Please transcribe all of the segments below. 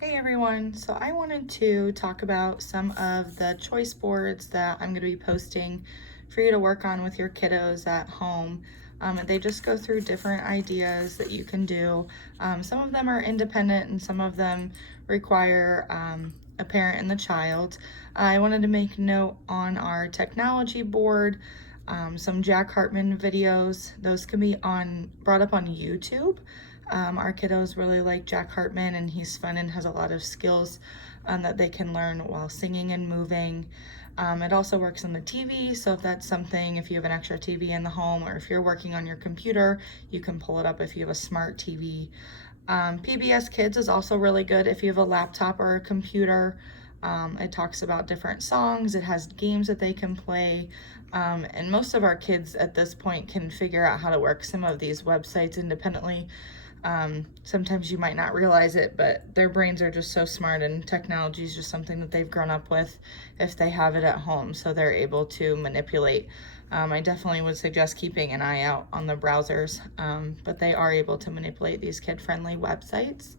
Hey everyone, so I wanted to talk about some of the choice boards that I'm going to be posting for you to work on with your kiddos at home. They just go through different ideas that you can do. Some of them are independent and some of them require a parent and the child. I wanted to make note on our technology board, some Jack Hartman videos. Those can be brought up on YouTube. Our kiddos really like Jack Hartman, and he's fun and has a lot of skills that they can learn while singing and moving. It also works on the TV, so if that's something, if you have an extra TV in the home or if you're working on your computer, you can pull it up if you have a smart TV. PBS Kids is also really good if you have a laptop or a computer. It talks about different songs, it has games that they can play, and most of our kids at this point can figure out how to work some of these websites independently. Sometimes you might not realize it, but their brains are just so smart, and technology is just something that they've grown up with if they have it at home, so they're able to manipulate. I definitely would suggest keeping an eye out on the browsers, but they are able to manipulate these kid-friendly websites.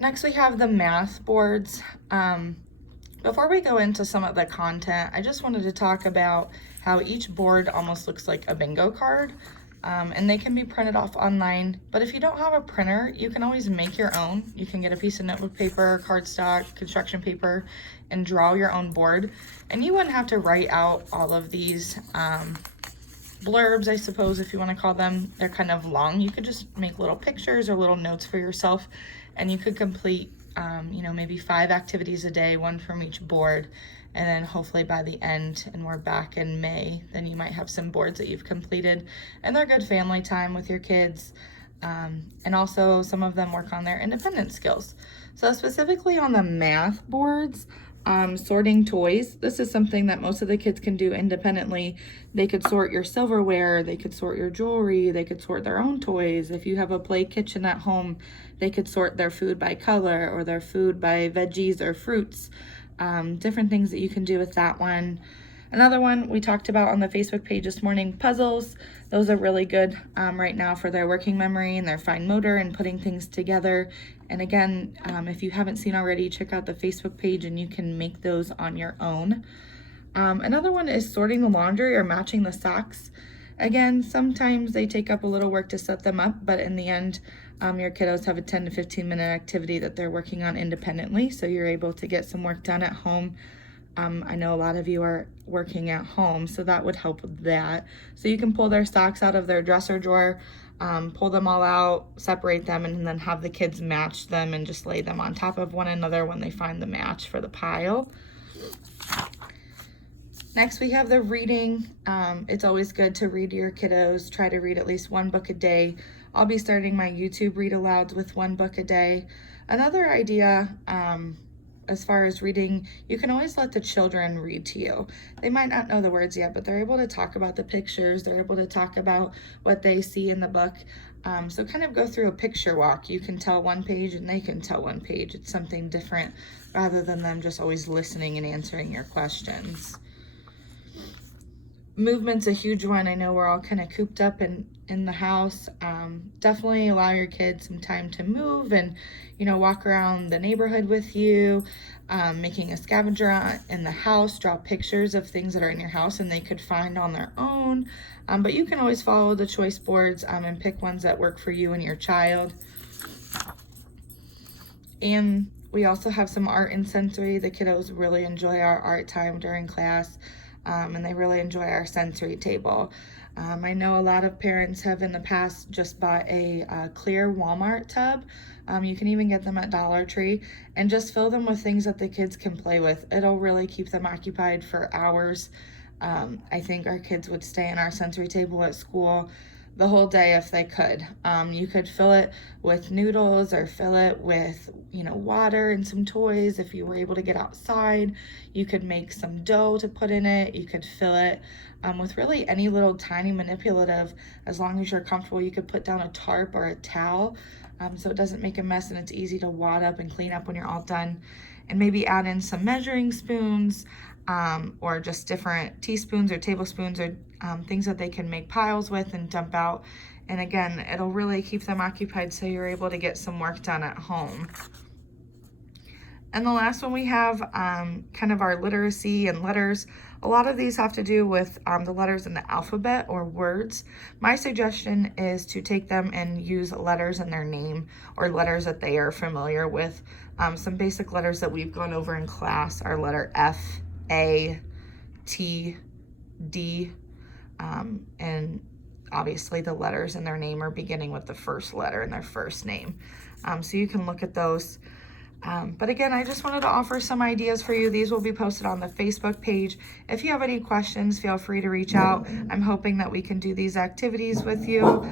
Next, we have the math boards. Before we go into some of the content, I just wanted to talk about how each board almost looks like a bingo card. And they can be printed off online, but if you don't have a printer, you can always make your own. You can get a piece of notebook paper, cardstock, construction paper, and draw your own board. And you wouldn't have to write out all of these blurbs, I suppose, if you want to call them. They're kind of long. You could just make little pictures or little notes for yourself, and you could complete maybe 5 activities a day, one from each board, and then hopefully by the end, and we're back in May, then you might have some boards that you've completed, and they're good family time with your kids. And also some of them work on their independent skills. So specifically on the math boards, sorting toys. This is something that most of the kids can do independently. They could sort your silverware, they could sort your jewelry, they could sort their own toys. If you have a play kitchen at home, they could sort their food by color or their food by veggies or fruits. Different things that you can do with that one. Another one we talked about on the Facebook page this morning, puzzles. Those are really good right now for their working memory and their fine motor and putting things together. And again, if you haven't seen already, check out the Facebook page and you can make those on your own. Another one is sorting the laundry or matching the socks. Again, sometimes they take up a little work to set them up, but in the end, your kiddos have a 10 to 15 minute activity that they're working on independently, so you're able to get some work done at home. I know a lot of you are working at home, so that would help with that. So you can pull their socks out of their dresser drawer, pull them all out, separate them, and then have the kids match them and just lay them on top of one another when they find the match for the pile. Next, we have the reading. It's always good to read to your kiddos. Try to read at least 1 book a day. I'll be starting my YouTube read alouds with 1 book a day. Another idea, as far as reading, you can always let the children read to you. They might not know the words yet, but they're able to talk about the pictures. They're able to talk about what they see in the book. So kind of go through a picture walk. You can tell 1 page and they can tell 1 page. It's something different rather than them just always listening and answering your questions. Movement's a huge one. I know we're all kind of cooped up in the house. Definitely allow your kids some time to move and, walk around the neighborhood with you, making a scavenger hunt in the house, draw pictures of things that are in your house and they could find on their own. But you can always follow the choice boards and pick ones that work for you and your child. And we also have some art and sensory. The kiddos really enjoy our art time during class. And they really enjoy our sensory table. I know a lot of parents have in the past just bought a clear Walmart tub. You can even get them at Dollar Tree and just fill them with things that the kids can play with. It'll really keep them occupied for hours. I think our kids would stay in our sensory table at school the whole day if they could. You could fill it with noodles or fill it with, water and some toys. If you were able to get outside, you could make some dough to put in it. You could fill it with really any little tiny manipulative. As long as you're comfortable, you could put down a tarp or a towel so it doesn't make a mess and it's easy to wad up and clean up when you're all done. And maybe add in some measuring spoons or just different teaspoons or tablespoons or things that they can make piles with and dump out. And again, it'll really keep them occupied so you're able to get some work done at home. And the last one we have kind of our literacy and letters. A lot of these have to do with the letters in the alphabet or words. My suggestion is to take them and use letters in their name or letters that they are familiar with. Some basic letters that we've gone over in class are letter F, A, T, D, and obviously the letters in their name are beginning with the first letter in their first name. So you can look at those. But again, I just wanted to offer some ideas for you. These will be posted on the Facebook page. If you have any questions, feel free to reach out. I'm hoping that we can do these activities with you.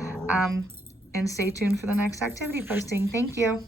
And stay tuned for the next activity posting. Thank you.